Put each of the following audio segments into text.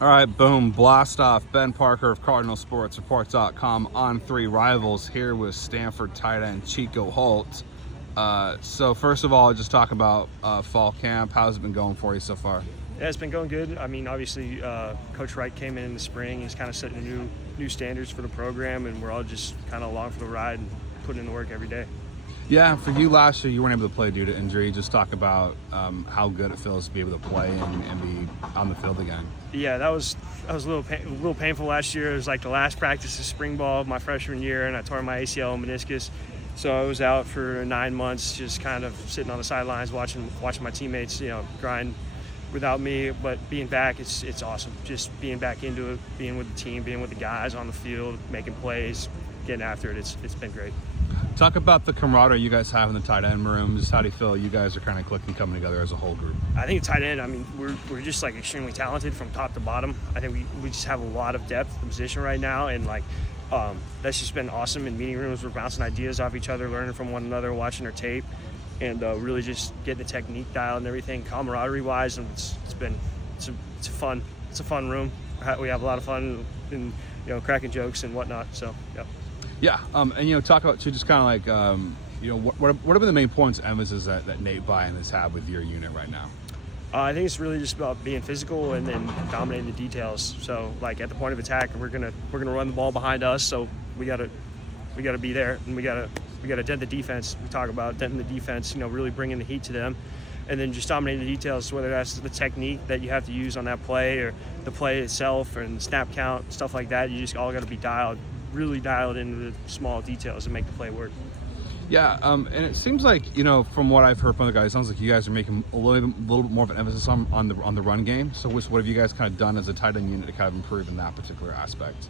All right, boom, blast off. Ben Parker of Cardinal Sports Report.com on 3 Rivals here with Stanford tight end Chico Holt. So first of all, just talk about fall camp. How's it been going for you so far? Yeah, it's been going good. I mean, obviously, Coach Wright came in the spring. He's kind of setting new standards for the program, and we're all just kind of along for the ride and putting in the work every day. Yeah, for you last year, you weren't able to play due to injury. Just talk about how good it feels to be able to play and be on the field again. Yeah, that was a little painful last year. It was like the last practice of spring ball of my freshman year, and I tore my ACL and meniscus. So I was out for 9 months, just kind of sitting on the sidelines, watching my teammates, grind without me. But being back, it's awesome. Just being back into it, being with the team, being with the guys on the field, making plays, getting after it. It's been great. Talk about the camaraderie you guys have in the tight end room. Just how do you feel you guys are kind of clicking, coming together as a whole group? I think tight end, I mean, we're just like extremely talented from top to bottom. I think we just have a lot of depth in position right now, and that's just been awesome in meeting rooms. We're bouncing ideas off each other, learning from one another, watching our tape, and really just getting the technique dialed and everything, camaraderie wise. And it's a fun room. We have a lot of fun and cracking jokes and whatnot. So yeah. Yeah, and talk about too, just kind of like what have been the main points of emphasis that Nate Byan has had with your unit right now? I think it's really just about being physical and then dominating the details. So like at the point of attack, we're gonna run the ball behind us. So we gotta be there, and we gotta dent the defense. We talk about denting the defense, really bringing the heat to them, and then just dominating the details. Whether that's the technique that you have to use on that play, or the play itself, and snap count, stuff like that. You just all got to be really dialed into the small details and make the play work. Yeah, and it seems like, from what I've heard from the guys, it sounds like you guys are making a little bit more of an emphasis on the run game. So what have you guys kind of done as a tight end unit to kind of improve in that particular aspect?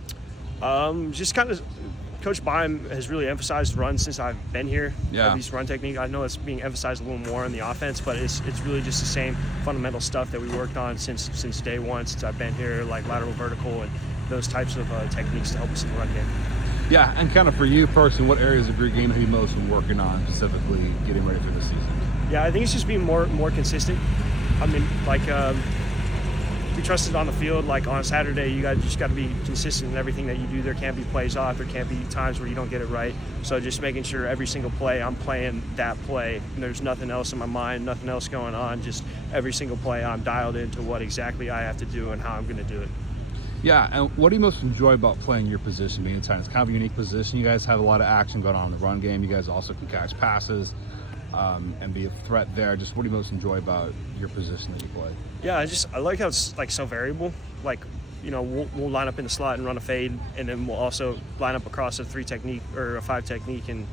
Just kind of, Coach Bym has really emphasized run since I've been here. Yeah. At least run technique. I know it's being emphasized a little more in the offense, but it's really just the same fundamental stuff that we worked on since day one, since I've been here, like lateral, vertical, and those types of techniques to help us in the run game. Yeah, and kind of for you personally, what areas of your game have you most been working on, specifically getting ready for the season? Yeah, I think it's just being more consistent. I mean, be trusted on the field. Like on Saturday, you just got to be consistent in everything that you do. There can't be plays off. There can't be times where you don't get it right. So just making sure every single play I'm playing that play, and there's nothing else in my mind, nothing else going on. Just every single play I'm dialed into what exactly I have to do and how I'm going to do it. Yeah, and what do you most enjoy about playing your position, being a tight end? It's kind of a unique position. You guys have a lot of action going on in the run game. You guys also can catch passes and be a threat there. Just what do you most enjoy about your position that you play? Yeah, I like how it's like so variable. Like, we'll line up in the slot and run a fade, and then we'll also line up across a 3 technique or a 5 technique and,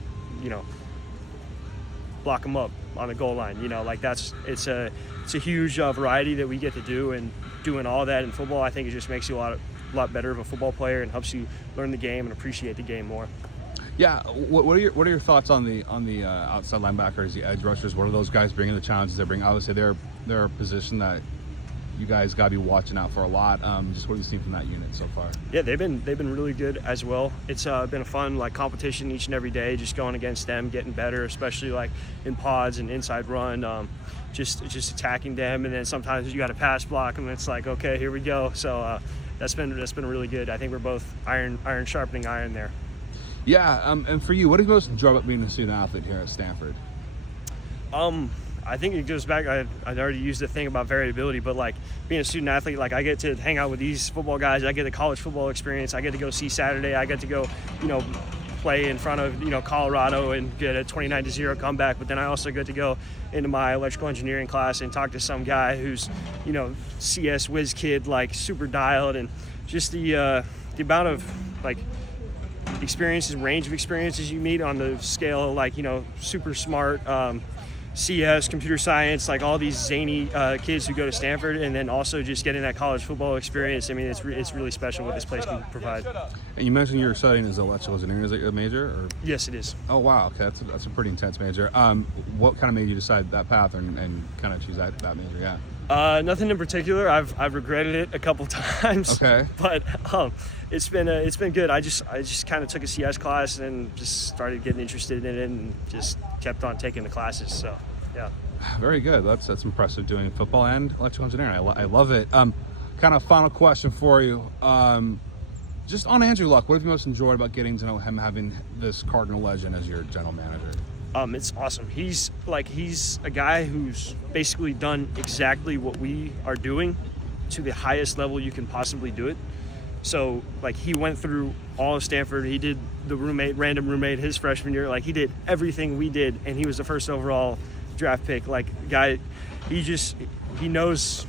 block them up on the goal line. It's a huge variety that we get to do, and doing all that in football, I think it just makes you a lot better of a football player and helps you learn the game and appreciate the game more. Yeah, what are your thoughts on the outside linebackers, the edge rushers? What are those guys bringing, the challenges they bring? Obviously, they're a position that you guys got to be watching out for a lot. Just what have you seen from that unit so far? Yeah, they've been really good as well. It's been a fun competition each and every day, just going against them, getting better, especially in pods and inside run. Just attacking them, and then sometimes you got to pass block, and it's like, okay, here we go. So that's been really good. I think we're both iron sharpening iron there. Yeah, and for you, what do you most enjoy about being a student athlete here at Stanford? I think it goes back. I already used the thing about variability, but being a student athlete, I get to hang out with these football guys. I get the college football experience. I get to go see Saturday. I get to go, play in front of Colorado and get a 29-0 comeback. But then I also get to go into my electrical engineering class and talk to some guy who's CS whiz kid, super dialed, and just the amount of range of experiences you meet on the scale of super smart CS, computer science, all these zany kids who go to Stanford, and then also just getting that college football experience. I mean, it's really special what this place can provide. And you mentioned you're studying as electrical engineering. Is that your major? Or? Yes, it is. Oh, wow. Okay, that's a pretty intense major. What kind of made you decide that path and kind of choose that major? Yeah. Nothing in particular. I've regretted it a couple times. Okay. But it's been good. I just kind of took a CS class and just started getting interested in it and just kept on taking the classes. So, yeah. Very good. That's impressive, doing football and electrical engineering. I love it. kind of final question for you. Just on Andrew Luck, what have you most enjoyed about getting to know him, having this Cardinal legend as your general manager? It's awesome. He's a guy who's basically done exactly what we are doing to the highest level you can possibly do it. So like he went through all of Stanford. He did the random roommate his freshman year. Like he did everything we did, and he was the first overall draft pick. Like guy, he knows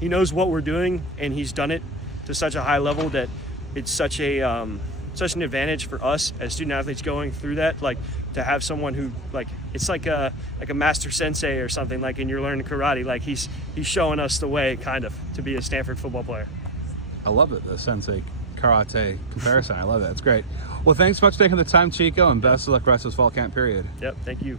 what we're doing, and he's done it to such a high level that it's such an advantage for us as student athletes going through that. Like to have someone who it's like a master sensei or something, like, and you're learning karate. Like he's showing us the way, kind of, to be a Stanford football player. I love it, the sensei karate comparison. I love that. It's great. Well, thanks so much for taking the time, Chico, and best of luck rest of this fall camp period. Yep, thank you.